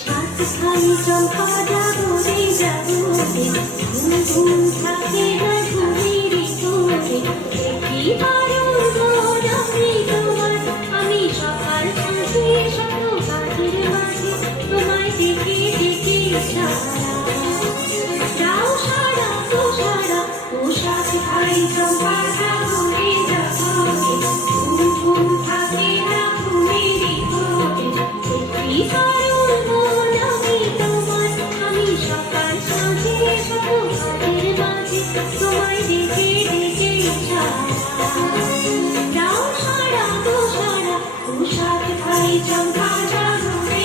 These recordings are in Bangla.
সাতখানি চম্পা জাগরে জাগরে ঘুম ঘুম থাকে না ঘুমের ঠোঁটে কি বারণ মন আমি তোমার আমি সকাল থেকে শত কাজের মাঝে তোমায় দেখে দেখে যাও সারা তো সারা ও সাতখানি চম্পা জাগরে জাগরে ঘুম ঘুম থাকে না ঘুমের ঠোঁটে কি বারণ মন আমি তোমার আমি সকাল সাঁঝে শত কাজের মাঝে তোমায় দেখে দেখে যাও সারা তো সারা ও সাতখানি চম্পা জাগরে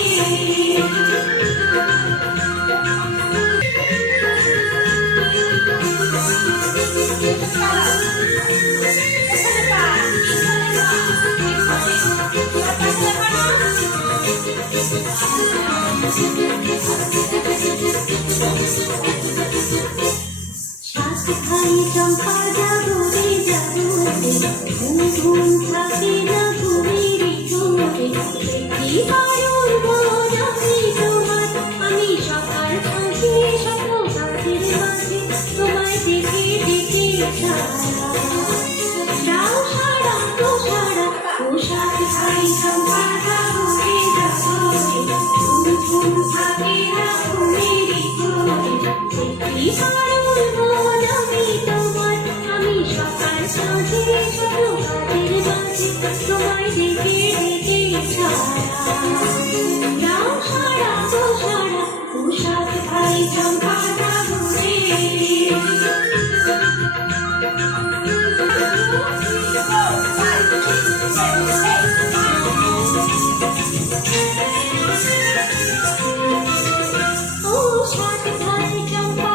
সাতখানি চম্পা জাগরে জাগরে ঘুম ঘুম থাকে না ঘুমের ঠোঁটে কি বারণ মন আমি তোমার আমি সকাল সাঁঝে শত কাজের মাঝে তোমায় দেখে দেখে যাও সারা তো সারা ও সাতখানি চম্পা জাগরে জাগরে ঘুম ঘুম থাকে না ঘুমের ঠোঁটে কি বারণ মন আমি তোমার আমি সকাল সাঁঝে শত কাজের মাঝে তোমায় দেখে দেখে যাও সারা তো সারা ও সাতখানি চম্পা জাগরে ও সাতখানি চম্পা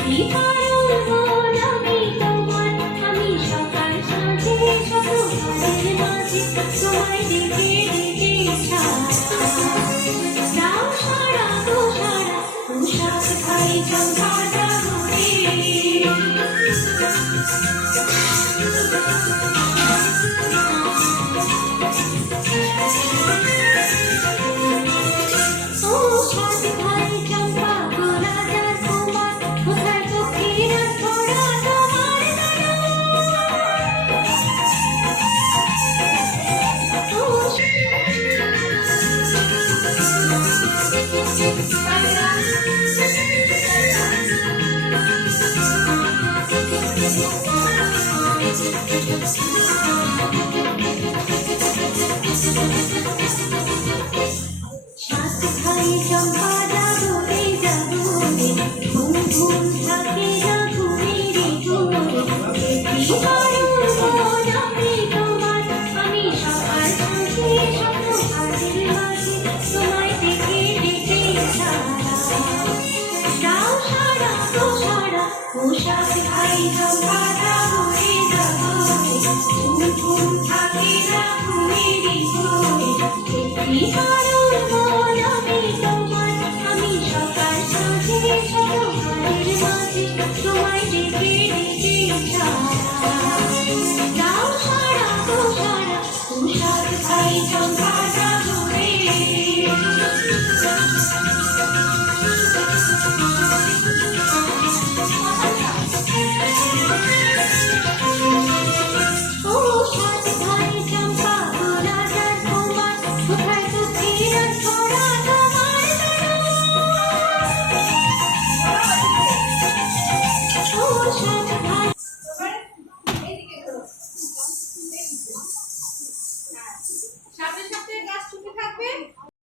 কি বারণ মন আমি তোমার আমি সকাল সাঁঝে শত কাজের মাঝে তোমায় দেখে দেখে যাও সারা তো সারা ও সাতখানি চম্পা জাগরে ও সাতখানি চম্পা গোলা যার তোমার কোথায় চোখের ছড়া তোমার সাতখানি চম্পা জাগরে জাগরে ঘুম ঘুম থাকে না ঘুমের ঠোঁটে কি বারণ মন আমি তোমার আমি সকাল সাঁঝে শত কাজের মাঝে তোমায় দেখে দেখে যাও সারা তো সারা ও সাতখানি চম্পা জাগরে জাগরে ঘুম ঘুম থাকে না ঘুমের ঠোঁটে কি বারণ মন আমি তোমার আমি সকাল সাঁঝে শত কাজের মাঝে তোমায় দেখে দেখে যাও সারা তো সারা ও সাতখানি চম্পা জাগরে